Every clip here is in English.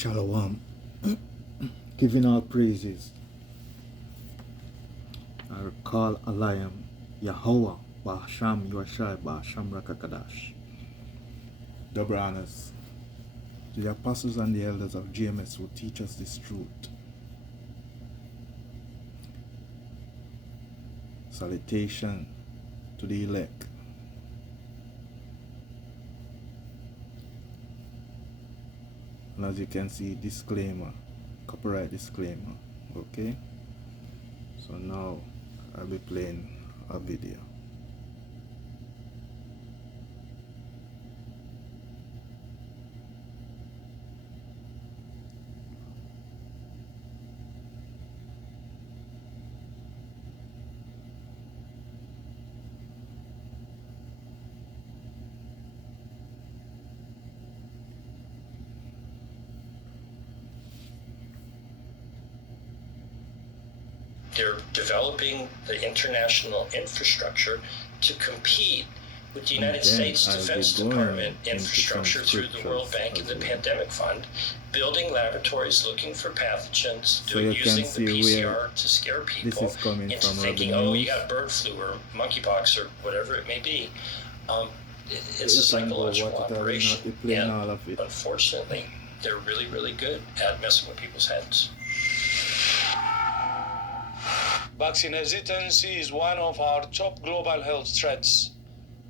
Shalom. Giving all praises. I recall Alayam, Yahawah, Bahasham, Yoshai, Bahasham Rakakadash. Double honors to the apostles and the elders of GMS who teach us this truth. Salutation to the elect. And as you can see, disclaimer, copyright disclaimer. Okay, so now I'll be playing a video. They're developing the international infrastructure to compete with the United States Defense Department infrastructure through the World Bank and the Pandemic Fund, building laboratories looking for pathogens, using the PCR to scare people into thinking, oh, you got bird flu or monkeypox or whatever it may be. It's a psychological operation, and unfortunately, they're really, really good at messing with people's heads. Vaccine hesitancy is one of our top global health threats.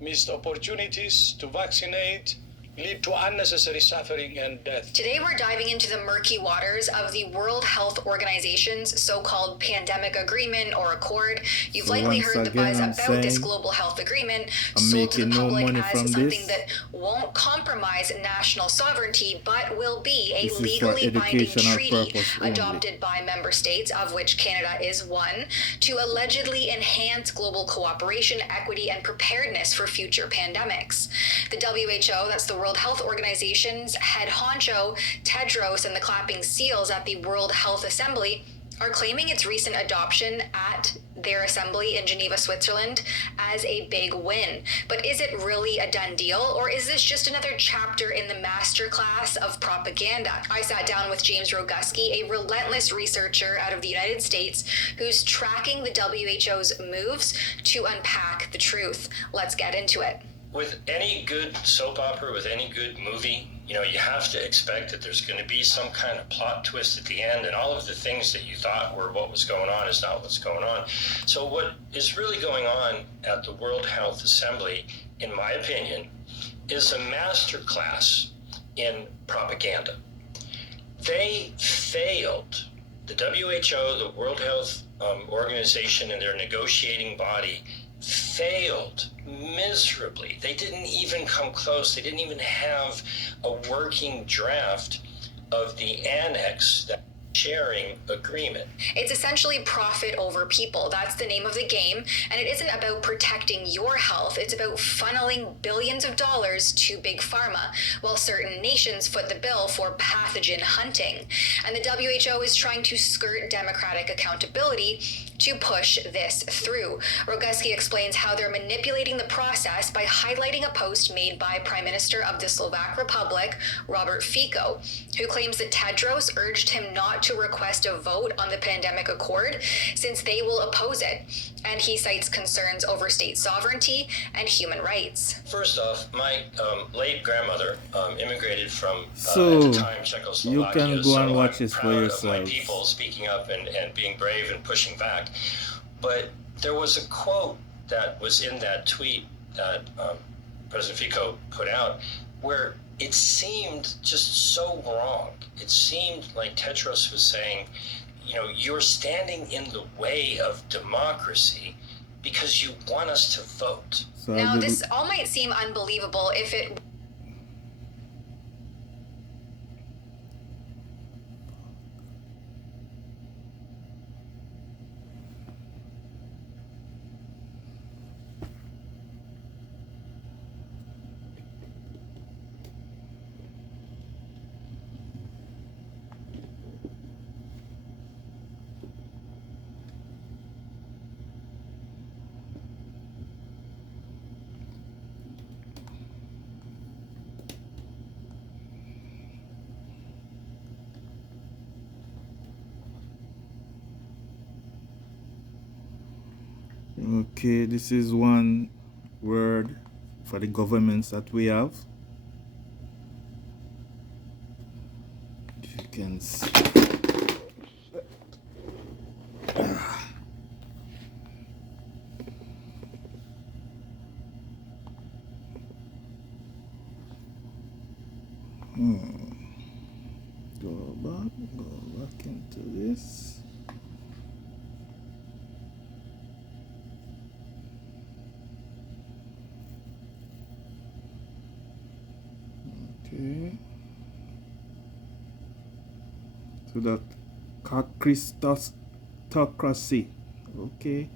Missed opportunities to vaccinate lead to unnecessary suffering and death. Today we're diving into the murky waters of the World Health Organization's so-called pandemic agreement or accord. You've likely heard the buzz about this global health agreement sold to the public as something that won't compromise national sovereignty, but will be a legally binding treaty adopted by member states, of which Canada is one, to allegedly enhance global cooperation, equity, and preparedness for future pandemics. The WHO, that's the World Health Organization's head honcho, Tedros, and the clapping seals at the World Health Assembly are claiming its recent adoption at their assembly in Geneva, Switzerland, as a big win. But is it really a done deal, or is this just another chapter in the masterclass of propaganda? I sat down with James Roguski, a relentless researcher out of the United States who's tracking the WHO's moves to unpack the truth. Let's get into it. With any good soap opera, with any good movie, you have to expect that there's going to be some kind of plot twist at the end, and all of the things that you thought were what was going on is not what's going on. So what is really going on at the World Health Assembly, in my opinion, is a masterclass in propaganda. They failed. The WHO, the World Health Organization, and their negotiating body failed miserably. They didn't even come close. They didn't even have a working draft of the annex, that sharing agreement. It's essentially profit over people. That's the name of the game. And it isn't about protecting your health. It's about funneling billions of dollars to big pharma, while certain nations foot the bill for pathogen hunting. And the WHO is trying to skirt democratic accountability to push this through. Roguski explains how they're manipulating the process by highlighting a post made by Prime Minister of the Slovak Republic, Robert Fico, who claims that Tedros urged him not to request a vote on the pandemic accord since they will oppose it. And he cites concerns over state sovereignty and human rights. First off, my late grandmother immigrated from, at So the time, Czechoslovakia. you can go and watch this for I'm proud of yourself. my people speaking up and being brave and pushing back. But there was a quote that was in that tweet that President Fico put out where it seemed just so wrong. It seemed like Tedros was saying, you're standing in the way of democracy because you want us to vote. So Now, this all might seem unbelievable if it Okay, this is one word for the governments that we have. If you can see. Go back into this. Okay. So that Christocracy, okay,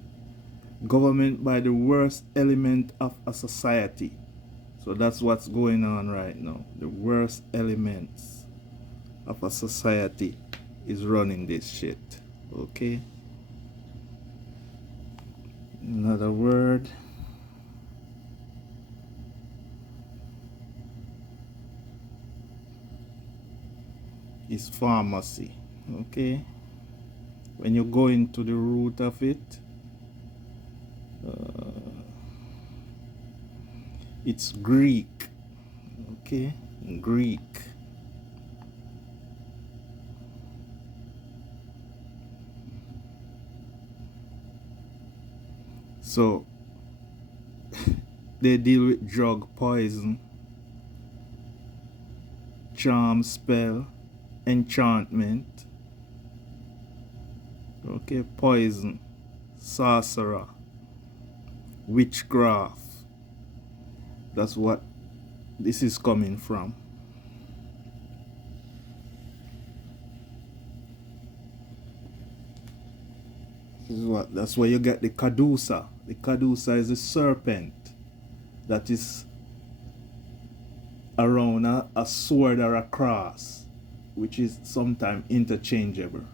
government by the worst element of a society. So that's what's going on right now. The worst elements of a society is running this shit, okay. Another word is pharmacy, okay. When you go into the root of it, it's Greek, okay, Greek. So they deal with drug, poison, charm, spell, enchantment, okay, poison, sorcerer, witchcraft. That's what this is coming from. This is what, that's where you get the Cadusa. The Cadusa is a serpent that is around a sword or a cross, which is sometimes interchangeable.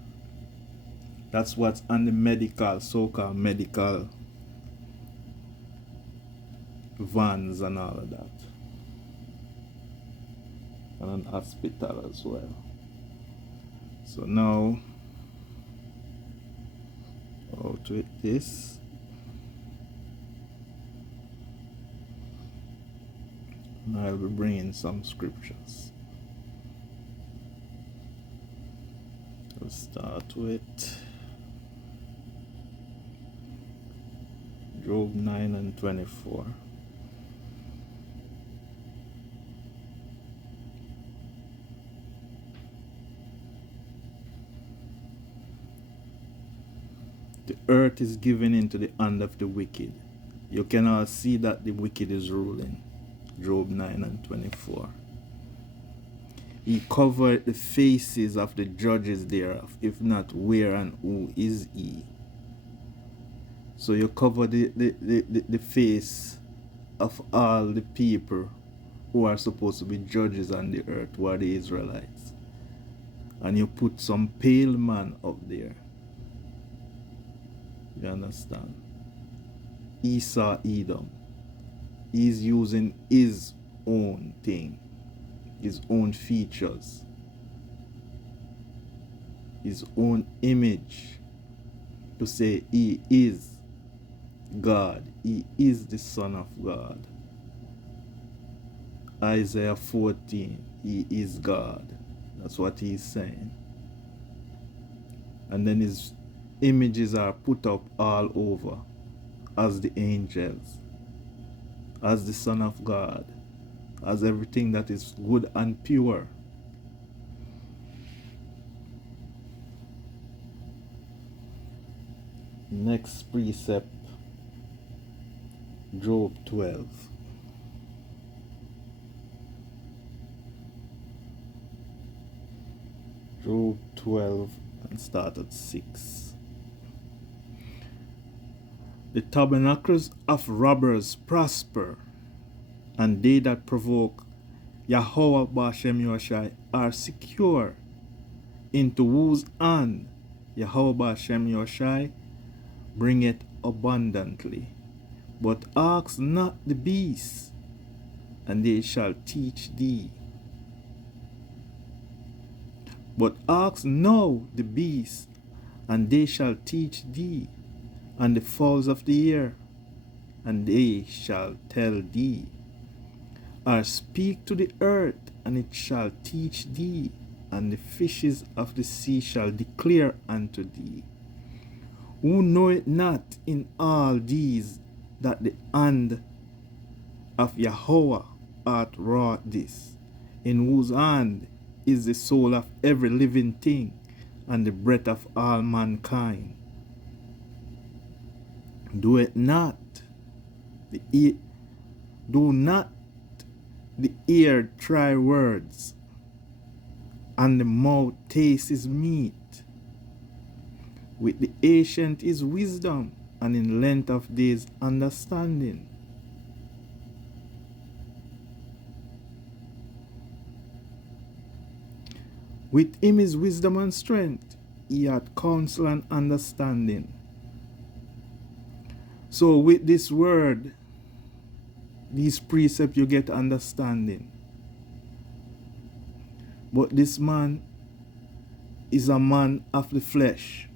That's what's on the medical, so-called medical vans and all of that. And an hospital as well. So now, how to hit this. And I'll be bringing some scriptures. We'll start with Job 9 and 24. The earth is given into the hand of the wicked. You cannot see that the wicked is ruling. Job 9 and 24. He covered the faces of the judges thereof, if not, where and who is he? So you cover the face of all the people who are supposed to be judges on the earth, who are the Israelites. And you put some pale man up there. You understand? Esau, Edom. He's using his own thing, his own features, his own image to say he is God. He is the Son of God. Isaiah 14, he is God. That's what he's saying. And then his images are put up all over as the angels, as the Son of God, as everything that is good and pure. Next precept, Job 12. Job 12 and start at 6. The tabernacles of robbers prosper, and they that provoke Yahawah Ba'Shem Yoshai are secure, into whose hand Yahawah Ba'Shem Yoshai bringeth abundantly. But ask not the beasts, and they shall teach thee. But ask now the beasts, and they shall teach thee, and the fowls of the air, and they shall tell thee. Or speak to the earth, and it shall teach thee, and the fishes of the sea shall declare unto thee. Who knoweth not in all these that the hand of Yahawah hath wrought this, in whose hand is the soul of every living thing, and the breath of all mankind? Do not the ear try words, and the mouth taste his meat. With the ancient is wisdom, and in length of days understanding. With him is wisdom and strength, he hath counsel and understanding. So with this word, these precepts, you get understanding. But this man is a man of the flesh.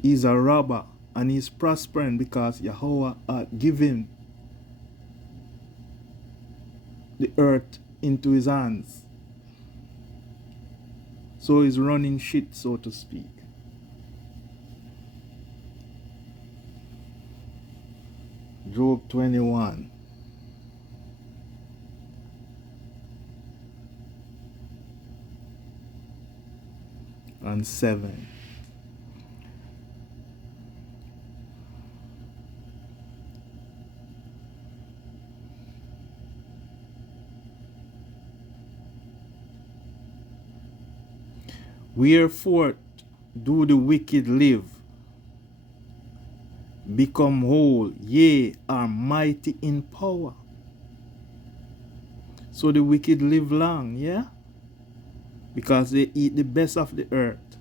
He's a robber, and he's prospering because Yahawah hath given the earth into his hands. So he's running shit, so to speak. Job 21. And 7. Wherefore do the wicked live, become whole, yea, are mighty in power? So the wicked live long, yeah? Because they eat the best of the earth.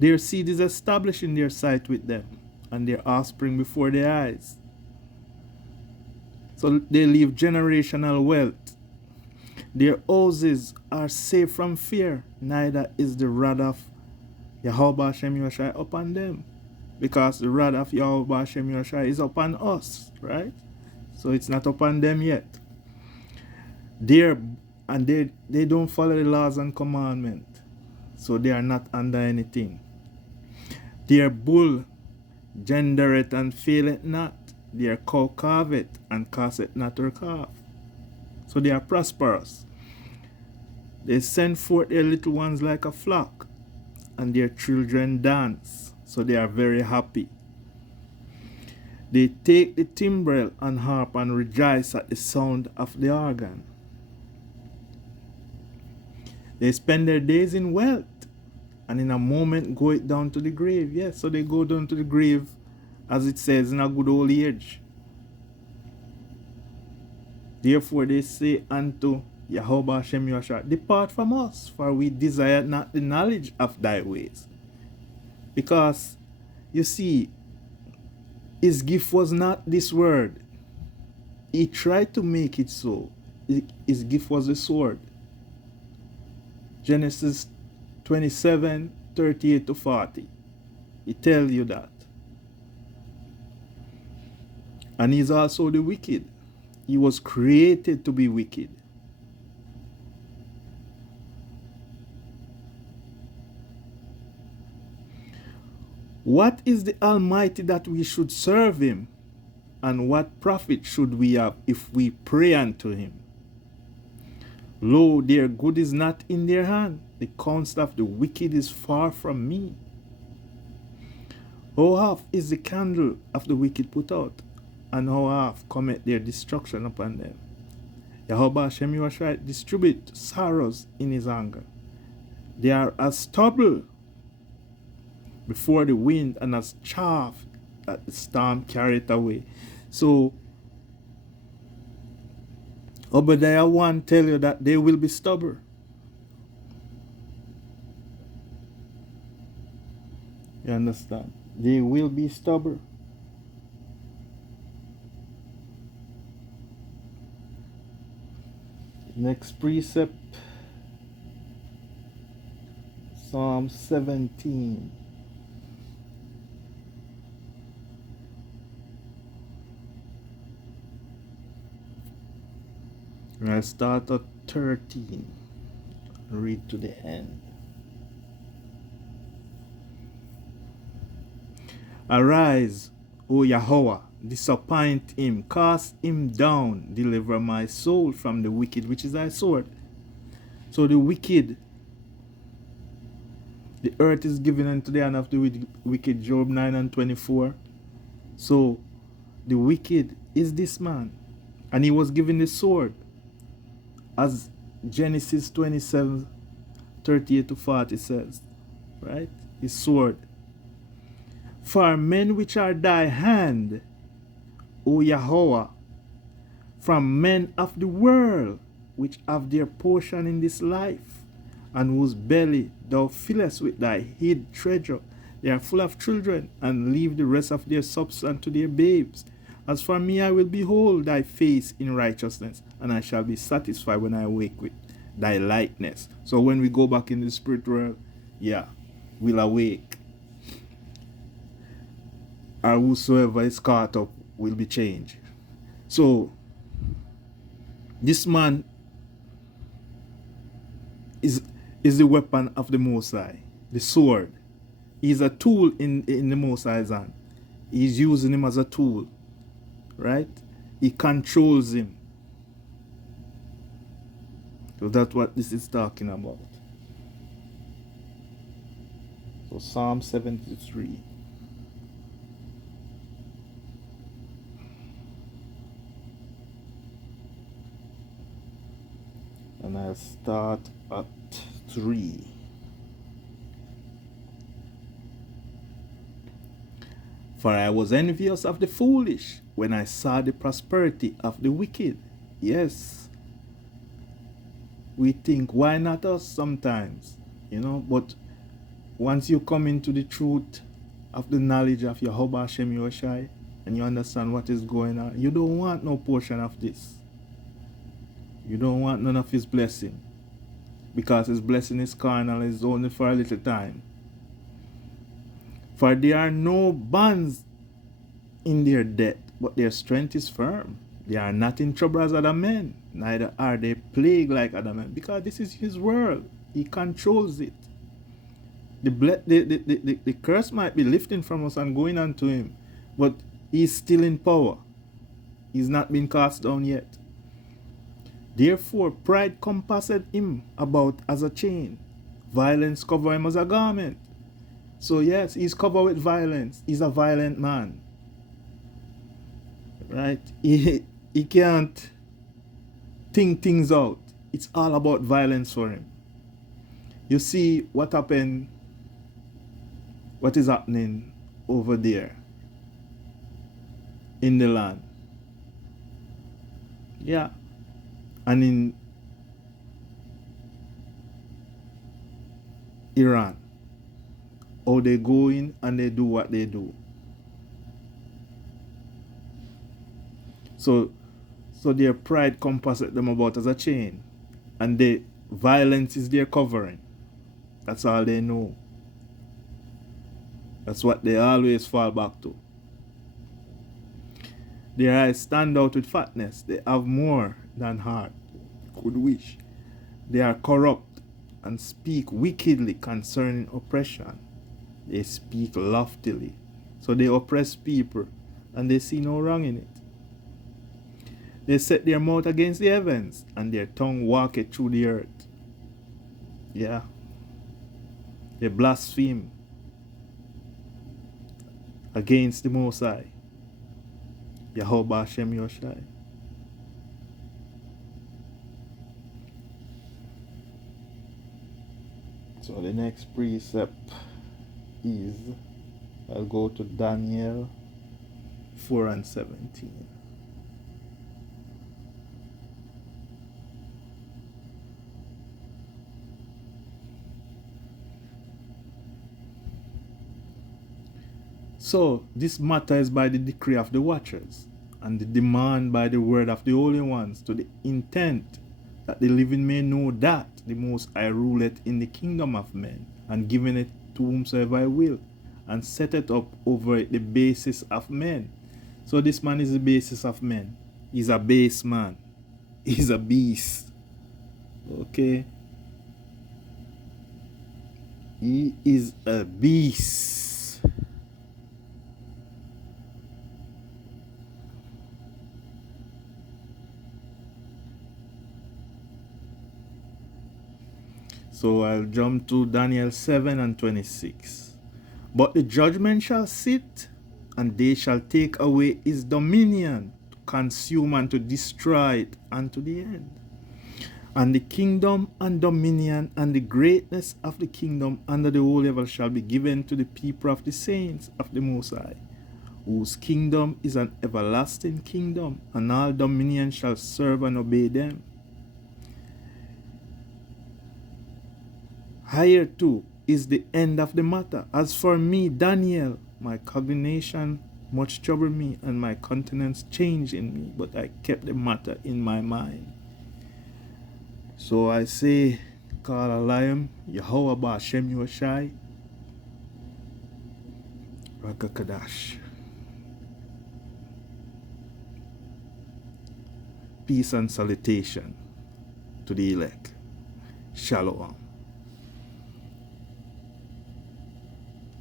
Their seed is established in their sight with them, and their offspring before their eyes. So they leave generational wealth. Their houses are safe from fear, neither is the wrath of Yahawah Hashem Yahushua upon them. Because the wrath of Yahawah Hashem Yahushua is upon us, right? So it's not upon them yet. They don't follow the laws and commandments, so they are not under anything. Their bull gendereth and faileth not, their cow calveth and casteth not her calf. So they are prosperous. They send forth their little ones like a flock, and their children dance, so they are very happy. They take the timbrel and harp and rejoice at the sound of the organ. They spend their days in wealth, and in a moment go it down to the grave. Yes, so they go down to the grave, as it says, in a good old age. Therefore they say unto Yahawah Hashem Yahushua, depart from us, for we desire not the knowledge of thy ways. Because, you see, his gift was not this word. He tried to make it so. His gift was the sword. Genesis 27, 38 to 40. He tells you that. And he's also the wicked. He was created to be wicked. What is the Almighty that we should serve him? And what profit should we have if we pray unto him? Lo, their good is not in their hand. The counsel of the wicked is far from me. How half is the candle of the wicked put out, and how half cometh their destruction upon them? Yahawah Hashem Yahushua distribute sorrows in his anger. They are as stubble before the wind, and as chaff that the storm carried away. So Obadiah 1 tell you that they will be stubborn. You understand? They will be stubborn. Next precept, Psalm 17. I start at 13. Read to the end. Arise, O Yahawah, disappoint him, cast him down, deliver my soul from the wicked, which is thy sword. So the wicked, the earth is given unto the hand of the wicked, Job 9 and 24. So the wicked is this man, and he was given the sword, as Genesis 27, 38 to 40 says, right? His sword. For men which are thy hand, O Yahawah, from men of the world, which have their portion in this life, and whose belly thou fillest with thy hid treasure. They are full of children, and leave the rest of their substance to their babes. As for me, I will behold thy face in righteousness, and I shall be satisfied when I awake with thy likeness. So when we go back in the spirit world, we'll awake. Or whosoever is caught up will be changed. So this man is the weapon of the Most High, the sword. He's a tool in the Most High's hand. He's using him as a tool, right? He controls him. So that's what this is talking about. So Psalm 73. And I'll start at 3. For I was envious of the foolish when I saw the prosperity of the wicked. Yes. We think, why not us sometimes? But once you come into the truth of the knowledge of Yahawah Hashem Yoshai, and you understand what is going on, you don't want no portion of this. You don't want none of his blessing. Because his blessing is carnal, is only for a little time. For there are no bonds in their debt, but their strength is firm. They are not in trouble as other men, neither are they plagued like other men. Because this is his world. He controls it. The curse might be lifting from us and going on to him, but he's still in power. He's not been cast down yet. Therefore, pride compasseth him about as a chain. Violence cover him as a garment. So yes, he's covered with violence. He's a violent man. Right? He can't think things out. It's all about violence for him. You see what happened, what is happening over there in the land. Yeah. And in Iran, how they go in and they do what they do. So their pride compasses them about as a chain, and the violence is their covering. That's all they know. That's what they always fall back to. Their eyes stand out with fatness. They have more than heart could wish. They are corrupt and speak wickedly concerning oppression. They speak loftily. So they oppress people and they see no wrong in it. They set their mouth against the heavens, and their tongue walketh through the earth. Yeah. They blaspheme against the Most High, Yahawah Hashem Yoshai. So the next precept is, I'll go to Daniel 4 and 17. So this matter is by the decree of the watchers, and the demand by the word of the holy ones, to the intent that the living may know that the Most High ruleth in the kingdom of men, and giving it to whomsoever I will, and set it up over it the basis of men. So this man is the basis of men. He's a base man. is a beast. Okay? He is a beast. So I'll jump to Daniel 7 and 26. But the judgment shall sit, and they shall take away his dominion, to consume and to destroy it unto the end. And the kingdom and dominion and the greatness of the kingdom under the whole level shall be given to the people of the saints of the Most High, whose kingdom is an everlasting kingdom, and all dominion shall serve and obey them. Higher too is the end of the matter. As for me, Daniel, my cognition much troubled me, and my countenance changed in me, but I kept the matter in my mind. So I say, call a lion, Yahawah Ba'Shem Yoshai, Rakakadash. Peace and salutation to the elect. Shalom.